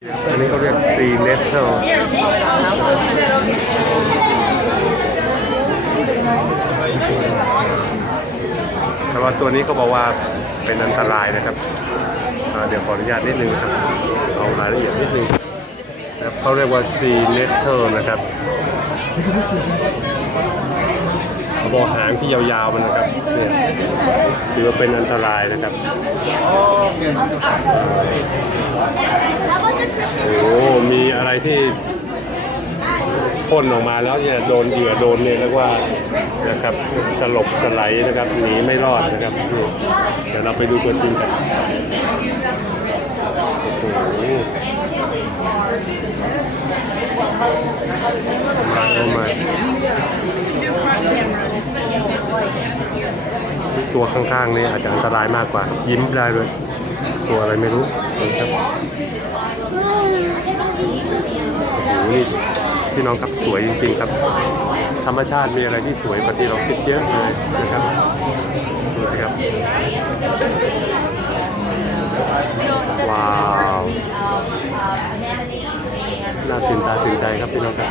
อันนี้เขาเรียกซีเนเทลแต่ว่าตัวนี้เขาบอกว่าเป็นอันตรายนะครับ เดี๋ยวขออนุญาตนิดนึงครับเอารายละเอียดนิดนึงเขาเรียกว่าซีเนเทลนะครับ บอหางที่ยาวๆมันนะครับเนี่ยถือว่าเป็นอันตรายนะครับโอ้มีอะไรที่พ่นออกมาแล้วเนี่ยโดนเหยื่อโดนเนี่ยเรียกว่านะครับสลบสไลด์นะครับหนีไม่รอดนะครับเดี๋ยวเราไปดูตัวจริงกันโอ้โหมาเข้ามา ตัวข้างๆนี่อาจจะอันตรายมากกว่า ยิ้มได้เลยตัวอะไรไม่รู้นะครับโอ้โหนี่พี่น้องครับสวยจริง ๆ ครับ ธรรมชาติมีอะไรที่สวยกว่าที่เราคิดเยอะเลยนะครับดูสิครับ ว้าวน่าตื่นตาตื่นใจครับพี่น้องครับ